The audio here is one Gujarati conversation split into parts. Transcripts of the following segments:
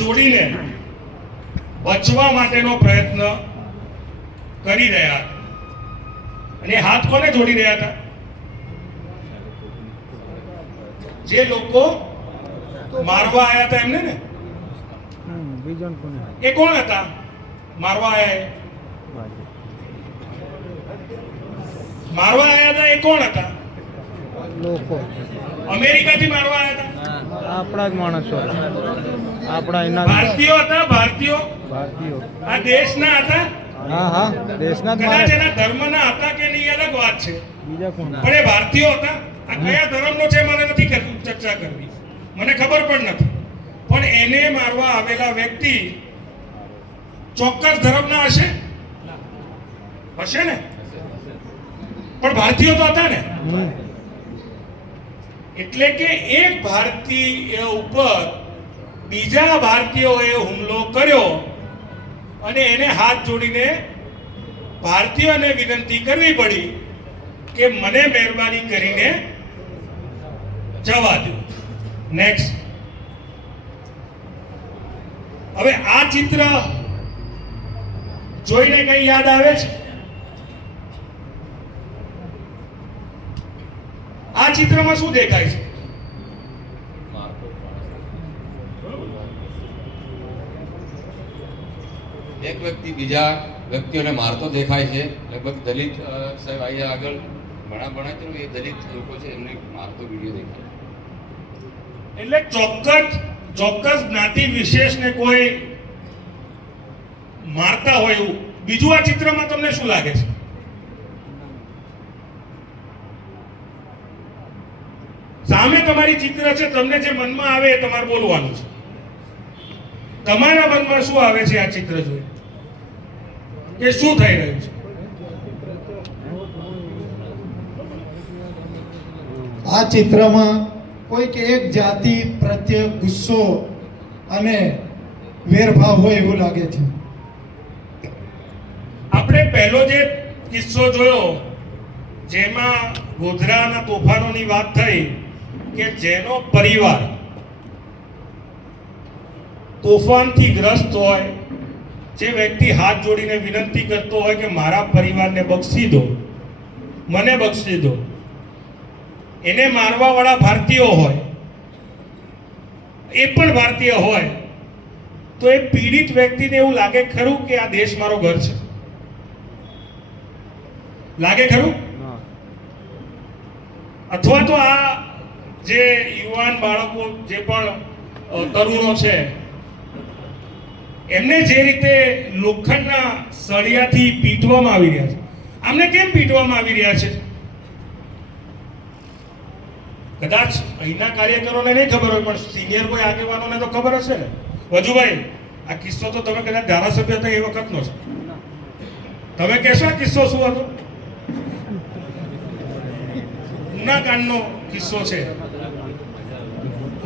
જોડીને બચવા માટેનો પ્રયત્ન કરી રહ્યા અને હાથ કોને જોડી રહ્યા હતા? જે લોકો મારવા આવ્યા હતા એમને ને. એ કોણ હતા મારવા આવ્યા? મારવા આવ્યા હતા એ કોણ હતા? લોકો અમેરિકાથી મારવા આવ્યા હતા. આપણા જ માણસો, આપણા એના ભારતીયો હતા. ભારતીયો આ દેશના હતા. હા હા, દેશના જ કદાચ માણસ. એના ધર્મના હતા કે નહીં અલગ વાત છે, બીજા કોણ? પણ એ ભારતીયો હતા. આ કયા ધર્મનો છે મને નથી ચર્ચા કરવી, મને ખબર પણ નથી. પણ એને મારવા આવેલા વ્યક્તિ ચોક્કસ ધર્મના હશે ને, પણ ભારતીયો તો હતા ને. એટલે કે એક ભારતીય ઉપર બીજા ભારતીયોએ હુમલો કર્યો અને એને હાથ જોડીને ભારતીયોને વિનંતી કરવી પડી કે મને મહેરબાની કરીને જવા દો. નેક્સ્ટ. હવે આ ચિત્ર જોઈને કઈ યાદ આવે છે? આ ચિત્રમાં શું દેખાય છે? એક વ્યક્તિ બીજા વ્યક્તિઓને મારતો દેખાય છે. લગભગ દલિત સાહેબ અહીંયા આગળ ભણાય એ દલિત લોકો છે, એમને મારતો વિડીયો દેખાય. એટલે ચોક્કસ જ્ઞાતિ વિશેષને કોઈ મારતા હોય એવું. બીજું આ ચિત્રમાં તમને શું લાગે છે? સામે તમારી ચિત્ર છે, તમને જે મનમાં આવે એ તમારે બોલવાનું છે. તમારા મનમાં શું આવે છે આ ચિત્ર જોઈ કે શું થઈ રહ્યું છે? આ ચિત્રમાં કોઈક એક જાતિ પ્રત્યે ગુસ્સો અને વેરભાવ હોય એવું લાગે છે. આપણે પહેલો જે કિસ્સો જોયો જેમાં ગોધરાના તોફાનોની વાત થઈ કે જેનો પરિવાર તોફાનથી ગ્રસ્ત હોય, જે વ્યક્તિ હાથ જોડીને વિનંતી કરતો હોય કે મારા પરિવારને બક્ષી દો, મને બક્ષી દો, એને મારવા વાળા ભારતીયો હોય, એ પણ ભારતીય હોય, તો એ પીડિત વ્યક્તિને એવું લાગે ખરું કે આ દેશ મારો ઘર છે? લાગે ખરું? અથવા તો આ જે યુવાન બાળકો, જે પણ તરુણો છે, એમને જે રીતે લોખંડના સળિયાથી પીટવામાં આવી રહ્યા છે, આમને કેમ પીટવામાં આવી રહ્યા છે? કદાચ અહીંના કાર્યકરોને નહીં ખબર હોય, પણ સિનિયર કોઈ આગેવાનોને તો ખબર હશે ને. વજુભાઈ, આ કિસ્સો તો તમે કદાચ ધારાસભ્ય હતા એ વખતનો છે. તમે કહેશો આ કિસ્સો શું હતો? ઉના કાંડનો કિસ્સો છે.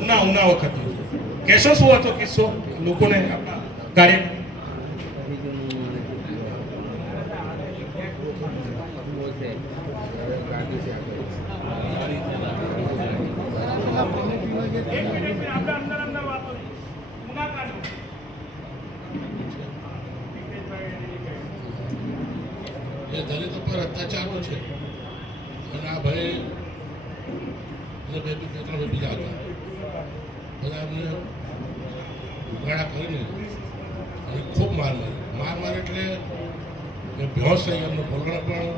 ઉના વખત કહેશો શું હતો કિસ્સો લોકોને? આપણા કાર્ય દલિતો પર અત્યાચારો છે અને આ ભાઈ બે ત્રણ બીજા હતા, બધા એમને ઉઘાડા કરીને અને ખૂબ માર એટલે મેં બેહોશ થઈ ગયો. એમને બોલણા પણ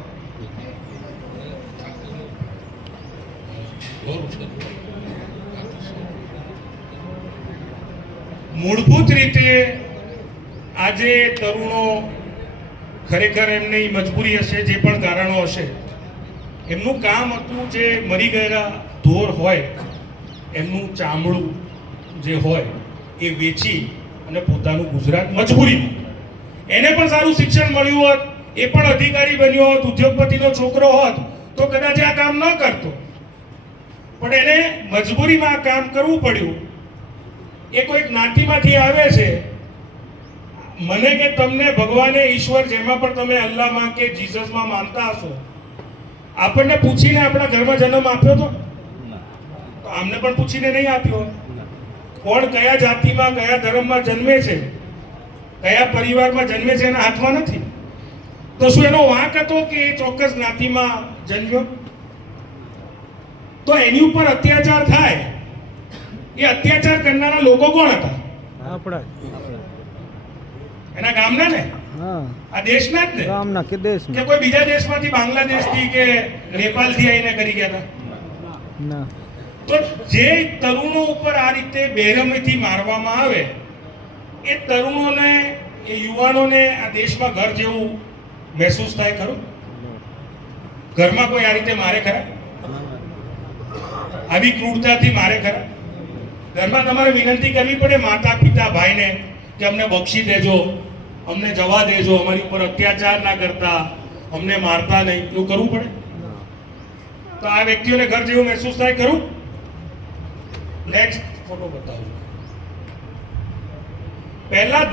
મૂળભૂત રીતે આજે તરુણો ખરેખર એમની મજબૂરી હશે, જે પણ કારણો હશે, એમનું કામ હતું જે મરી ગયેલા ઢોર હોય એમનું ચામડું જે હોય એ વેચી અને પોતાનું ગુજરાત મજબૂરી, એને પણ સારું શિક્ષણ મળ્યું હોત, એ પણ અધિકારી બન્યો હોત, ઉદ્યોગપતિનો છોકરો હોત, તો કદાચ આ કામ ન કરતો. પણ એને મજબૂરીમાં આ કામ કરવું પડ્યું. એ કોઈ જ્ઞાતિમાંથી આવે છે. મને કે તમને ભગવાને, ઈશ્વર, જેમાં પણ તમે અલ્લાહમાં કે જીસસમાં માનતા હશો, આપણને પૂછીને આપણા ઘરમાં જન્મ આપ્યો તો આમને પણ પૂછીને નહીં આપ્યો. કોણ કયા જાતિમાં કયા ધર્મમાં જન્મે છે, કયા પરિવારમાં જન્મે છે એના હાથમાં નથી. તો શું એનો વાંક હતો કે એ ચોક્કસ જ્ઞાતિમાં જન્મ્યો? તો એની ઉપર અત્યાચાર થાય, એ અત્યાચાર કરનારા લોકો કોણ હતા? આપણા એના ગામના ને, હા આ દેશના જ ને, ગામના કે કે દેશના કોઈ બીજા દેશમાંથી, બાંગ્લાદેશથી કે નેપાળથી આવીને કરી ગયા હતા? ના. તો જે તરુણો ઉપર આ રીતે બેરહમીથી મારવામાં આવે, એ તરુણોને, એ યુવાનોને આ દેશમાં ઘર જેવું મહેસૂસ થાય ખરું? ઘરમાં કોઈ આ રીતે મારે ખરા? આવી ક્રૂરતાથી મારે ખરા? ઘરમાં તમારે વિનંતી કરવી પડે માતા પિતા ભાઈને કે અમને બક્ષી દેજો, અમને જવા દેજો, અમારી ઉપર અત્યાચાર ના કરતા, અમને મારતા નહીં, એવું કરવું પડે? તો આ વ્યક્તિઓને ઘર જેવું મહેસૂસ થાય ખરું? નેક્સ્ટ ફોટો બતાવો. પહેલા